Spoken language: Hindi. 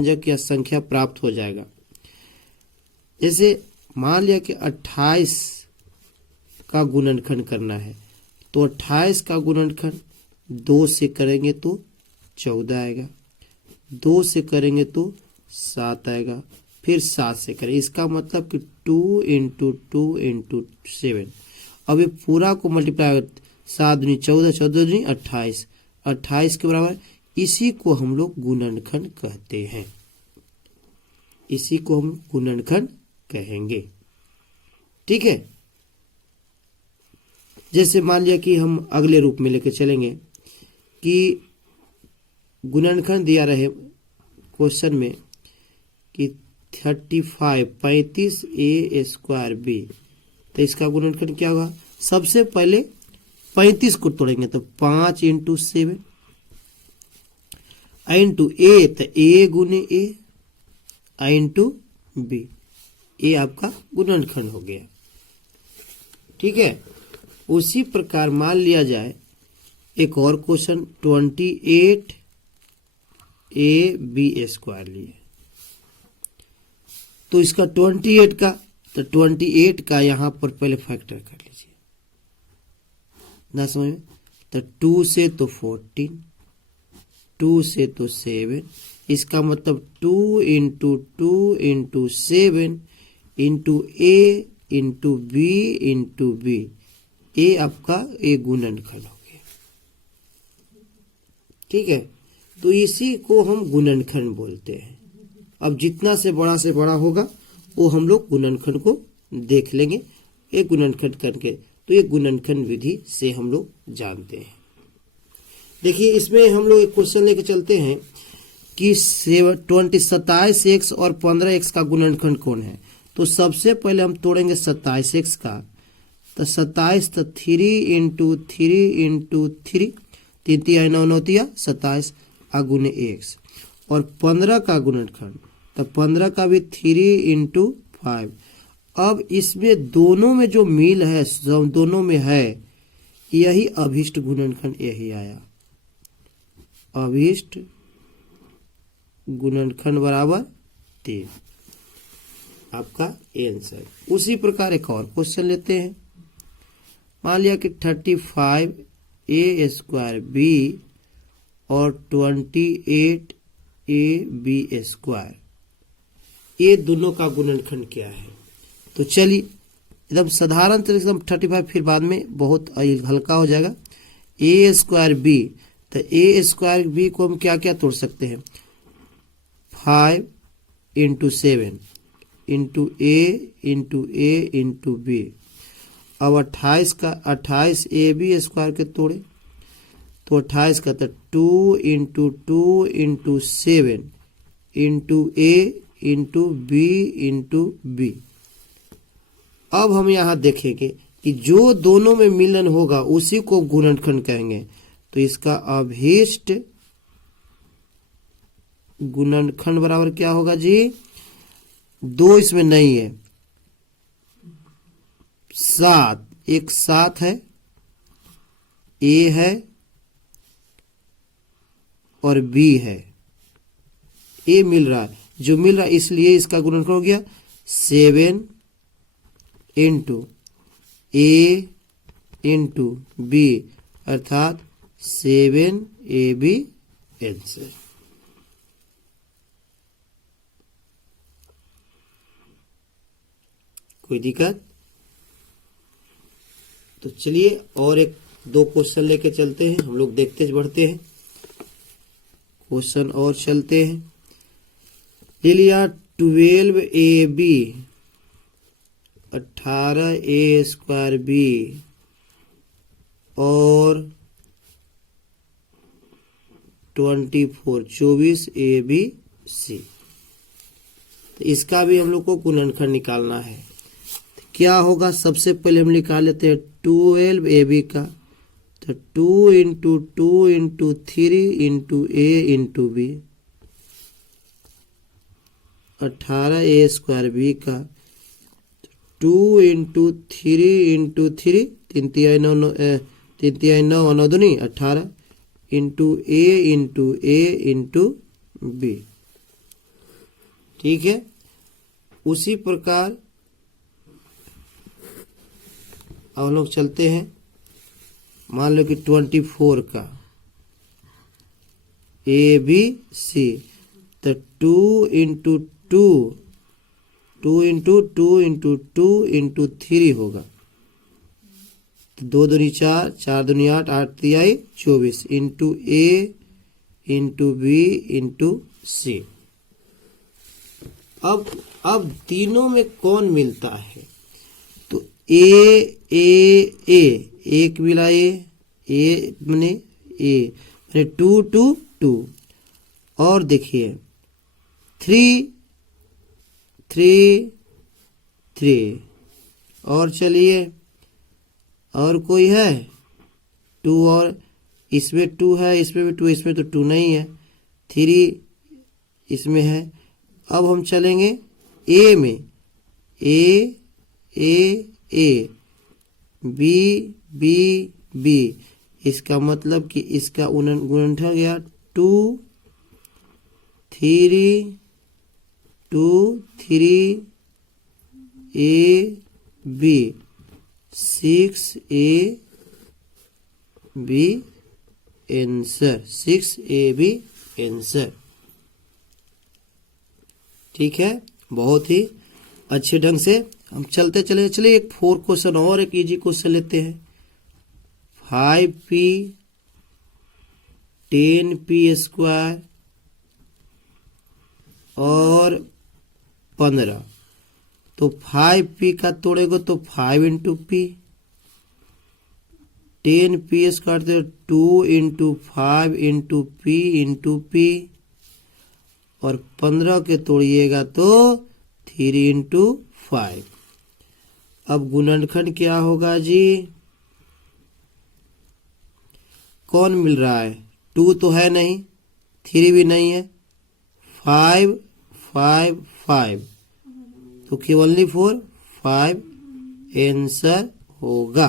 व्यंजक या संख्या प्राप्त हो जाएगा। जैसे मान लिया कि 28 का गुणनखंड करना है, तो 28 का गुणनखंड 2 से करेंगे तो 14 आएगा, 2 से करेंगे तो 7 आएगा, फिर 7 से करें, इसका मतलब कि 2 इंटू 2 इंटू 7। अब ये पूरा को मल्टीप्लाई 7 दूनी 14, 14 दूनी 28, 28 के बराबर। इसी को हम लोग गुणनखंड कहते हैं, इसी को हम गुणनखंड कहेंगे। ठीक है। जैसे मान लिया कि हम अगले रूप में लेकर चलेंगे कि गुणनखंड दिया रहे क्वेश्चन में कि 35 ए स्क्वायर बी, तो इसका गुणनखंड क्या होगा? सबसे पहले 35 को तोड़ेंगे तो 5 इंटू 7 इंटू ए, तो ए गुने ए इंटू बी, ये आपका गुणनखंड हो गया। ठीक है। उसी प्रकार मान लिया जाए एक और क्वेश्चन 28 ए बी स्क्वायर लिए, तो इसका 28 का, तो 28 का यहां पर पहले फैक्टर कर लीजिए ना, समझ में? तो 2 से तो 14, 2 से तो 7, इसका मतलब 2 इंटू 2 इंटू 7 इंटू ए इंटू बी, ये आपका ए गुणनखंड हो गया। ठीक है। तो इसी को हम गुणनखंड बोलते हैं। अब जितना से बड़ा होगा वो हम लोग गुणनखंड को देख लेंगे, एक गुणनखंड करके। तो ये गुणनखंड विधि से हम लोग जानते हैं। देखिए इसमें हम लोग एक क्वेश्चन लेके चलते हैं कि 27x और 15x का गुणनखंड कौन है। तो सबसे पहले हम तोड़ेंगे 27x का, तो 27 तो 3 इंटू 3 इंटू 3, 3 3 9 9 27 गुने x। और 15 का गुणनखंड, तो 15 का भी 3 इंटू 5। अब इसमें दोनों में जो मील है, दोनों में है, यही अभिष्ट गुणनखंड यही आया। अभिष्ट गुणनखंड बराबर 3, आपका आंसर। उसी प्रकार एक और क्वेश्चन लेते हैं। मान लिया कि 35 ए स्क्वायर बी और 28 ए बी स्क्वायर, ये दोनों का गुणनखंड क्या है? तो चलिए एकदम साधारण तरीके से हम 35, फिर बाद में बहुत हल्का हो जाएगा। ए स्क्वायर बी, तो ए स्क्वायर बी को हम क्या क्या तोड़ सकते हैं? 5 इंटू 7 इंटू ए इंटू बी। अब 28 का 28 ए बी स्क्वायर के तोड़े, तो 28 का तो 2 इंटू 2 इंटू 7 इंटू ए इंटू बी। अब हम यहाँ देखेंगे कि जो दोनों में मिलन होगा उसी को गुणनखंड कहेंगे। तो इसका अभिष्ट गुणनखंड बराबर क्या होगा जी? 2 इसमें नहीं है, 7, एक 7 है, ए है और बी है, ए मिल रहा है, जो मिल रहा है, इसलिए इसका गुणनखंड हो गया 7 इंटू ए इंटू बी, अर्थात 7 ए बी आंसर। कोई दिक्कत? तो चलिए और एक दो क्वेश्चन लेके चलते हैं, हम लोग देखते बढ़ते हैं, क्वेश्चन और चलते हैं। ले लिया 12 a b 18 a square b और 24 ए बी सी। तो इसका भी हम लोग को गुणनखंड निकालना है। तो क्या होगा? सबसे पहले हम निकाल लेते हैं 12 ए बी का, तो 2 into 2 into 3 into A into B. 18 a square B का 2 इंटू 3 इंटू 3, 3 3 9 9 दूनी 18 इंटू ए इंटू बी। ठीक है। उसी प्रकार अब हम लोग चलते हैं, मान लो कि 24 का ABC, तो 2 इंटू 2 इंटू 3 होगा। तो 2 दूनी 4, 4 दूनी 8, 8 तिहाई 24 into A into B into C। अब तीनों में कौन मिलता है? तो एक मिला ए मने 2 2 2। और देखिए 3 3 3। और चलिए, और कोई है 2, और इसमें 2 है, इसमें भी 2, इसमें तो 2 नहीं है, 3 इसमें है। अब हम चलेंगे ए में, ए बी बी बी। इसका मतलब कि इसका गुणनफल गया 2 3 2 3 a b 6 a b answer, 6 a b answer. ठीक है, बहुत ही अच्छे ढंग से हम चलते चले। चलिए एक 4 क्वेश्चन और, एक इजी क्वेश्चन लेते हैं। 5p 10p स्क्वायर और 15। तो 5p का तोड़ेगा तो 5 इंटू पी, 10p स्क्वायर तो 2 इंटू 5 इंटू पी, और 15 के तोड़िएगा तो 3 इंटू 5। अब गुणनखंड क्या होगा जी? कौन मिल रहा है? 2 तो है नहीं, 3 भी नहीं है, 5 5 5, तो केवल 4 5 आंसर होगा।